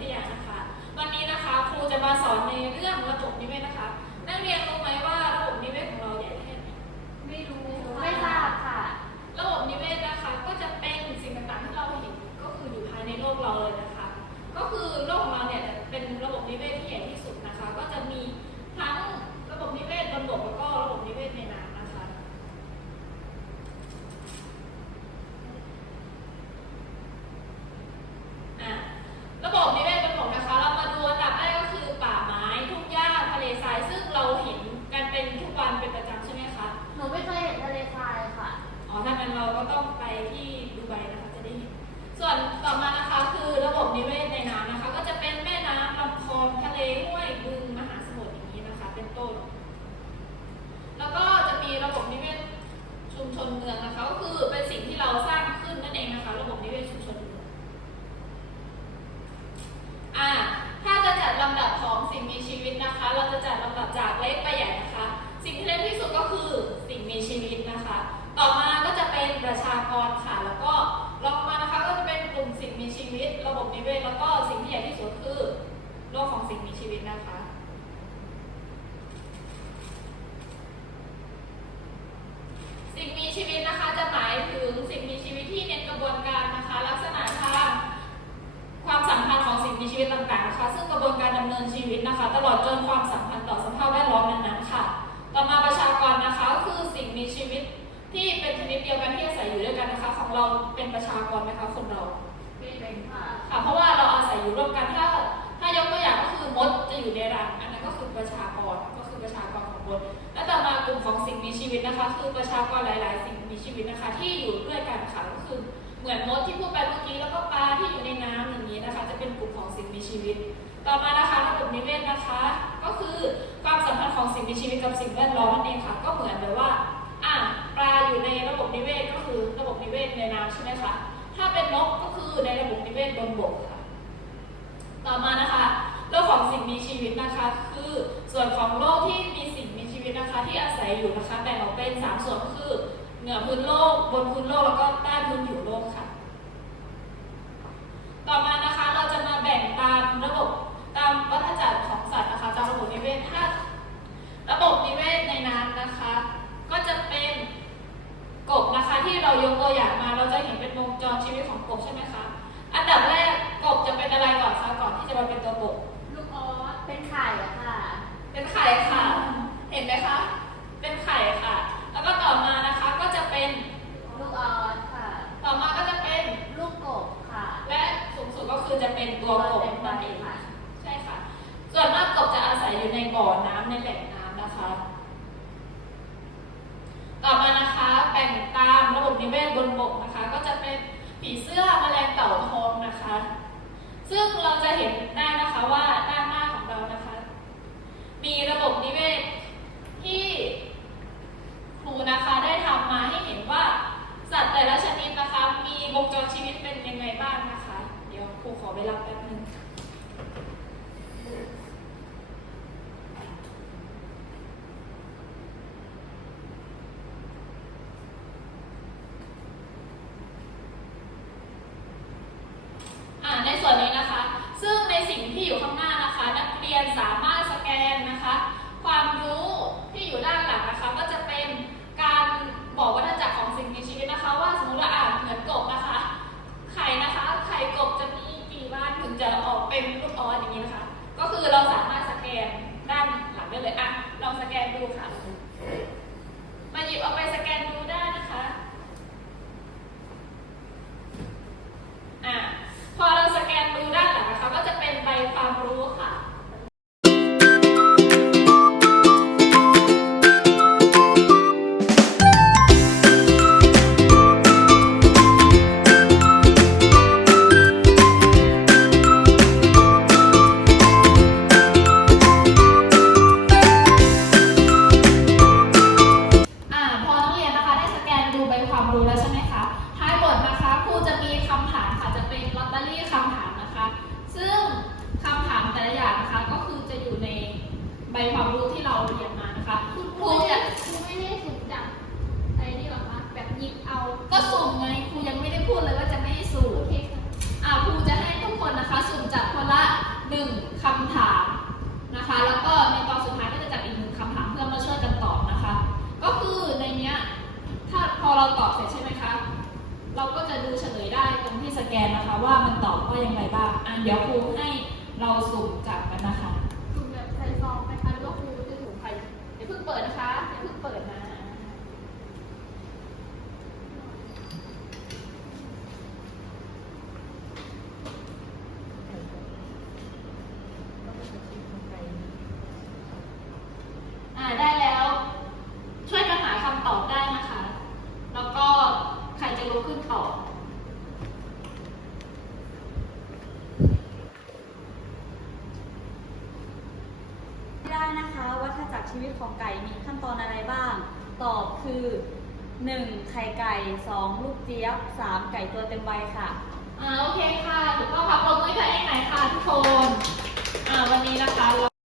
ทยานะคะ วันนี้นะคะครูจะมาสอนในเรื่องระบบนิเวศนะคะ นักเรียนรู้ไหมว่าระบบนิเวศของเราใหญ่แค่ไหนไม่รู้ ไม่ทราบค่ะ ระบบนิเวศนะคะิเวศแล้วก็สิ่งที่ใหญ่ที่สุดคือโลกของสิ่งมีชีวิตนะคะ สิ่งมีชีวิตนะคะจะหมายถึงสิ่งมีชีวิตที่เน้นกระบวนการนะคะ ลักษณะทางความสัมพันธ์ของสิ่งมีชีวิตต่างๆนะคะ ซึ่งกระบวนการดำเนินชีวิตนะคะ ตลอดจนความสัมพันธ์ต่อสภาพแวดล้อมนั้นๆค่ะ ต่อมาประชากรนะคะก็คือสิ่งมีชีวิตที่เป็นชนิดเดียวกันที่อาศัยอยู่ด้วยกันนะคะ ของเราเป็นประชากรไหมคะคนเราไม่เป็นค่ะ อยู่ร่วมกันถ้าถ้ายกตัวอย่างก็คือมดจะอยู่ในรังอันนั้นก็คือประชากรก็คือประชากรของมดและต่อมากลุ่มของสิ่งมีชีวิตนะคะ คือประชากรหลาย ๆ สิ่งมีชีวิตนะคะ ที่อยู่ด้วยกันค่ะก็คือเหมือนมดที่พูดไปเมื่อกี้แล้วก็ปลาที่อยู่ในน้ำอย่างนี้นะคะ จะเป็นกลุ่มของสิ่งมีชีวิต ต่อมานะคะระบบนิเวศนะคะ ก็คือความสัมพันธ์ของสิ่งมีชีวิตกับสิ่งแวดล้อมนั่นเองค่ะ ก็เหมือนแบบว่าอะปลาอยู่ในระบบนิเวศก็คือระบบนิเวศในน้ำใช่ไหมคะถ้าเป็นนกก็คือในระบบนิเวศบนบกค่ะ ต่อมานะคะโลกของสิ่งมีชีวิตนะคะ คือส่วนของโลกที่มีสิ่งมีชีวิตนะคะที่อาศัยอยู่นะคะแบ่งออกเป็นสามส่วนคือ เหนือพื้นโลก บนพื้นโลกแล้วก็ใต้พื้นผิวโลกค่ะ ต่อมานะคะเราจะมาแบ่งตามระบบตามวัฏจักร คะก่อนที่จะมาเป็นตัวกบลูกออสเป็นไข่อะค่ะ เป็นไข่ค่ะ เห็นไหมคะ เป็นไข่ค่ะ แล้วก็ต่อมานะคะก็จะเป็นลูกออสค่ะ ต่อมาก็จะเป็นลูกกบค่ะ และสูงสุดก็คือจะเป็นตัวกบเป็นนั่นเองค่ะ ใช่ค่ะ ส่วนมากกบจะอาศัยอยู่ในบ่อน้ำในแหล่งน้ำนะคะ ต่อมานะคะแบ่งตามระบบนิเวศบนบกนะคะ ก็จะเป็นผีเสื้อแมลงเต่าทองนะคะ ซึ่งเราจะเห็นได้นะคะว่าด้านหน้าของเรานะคะ มีระบบนิเวศที่ครูนะคะได้ทำมาให้เห็นว่า สัตว์แต่ละชนิดนะคะ มีวงจรชีวิตเป็นยังไงบ้างนะคะ เดี๋ยวครูขอไปรับแป๊บนึง อ่าในส่วนนี้นะคะ ซึ่งใน สิ่งที่อยู่ข้างหน้านะคะ นักเรียนสามารถสแกนนะคะ ความรู้ที่อยู่ด้านหลังนะคะ ก็จะเป็นการบอกวัฏจักร ก็สุ่มไงครูยังไม่ได้พูดเลยว่าจะไม่ให้สุ่มโอเคค่ะอ่าครูจะให้ทุกคนนะคะสุ่มจับคนละหนึ่งคำถามนะคะ แล้วก็ในตอนสุดท้ายก็จะจับอีกหนึ่งคำถามเพื่อมาช่วยกันตอบนะคะ ก็คือในเนี้ยถ้าพอเราตอบเสร็จใช่ไหมคะ เราก็จะดูเฉลยได้ตรงที่สแกนนะคะ ว่ามันตอบว่ายังไงบ้างอะเดี๋ยวครูให้เราสุ่มจับกันนะคะ อไก่มีขั้นตอนอะไรบ้าง ตอบคือ 1. ไข่ไก่ 2. ลูกเจี๊ยบ 3. ไก่ตัวเต็มใบค่ะ อ่าโอเคค่ะถูกต้องค่ะปรบมือให้ตัวเองหน่อยค่ะทุกคน อ่าวันนี้นะคะ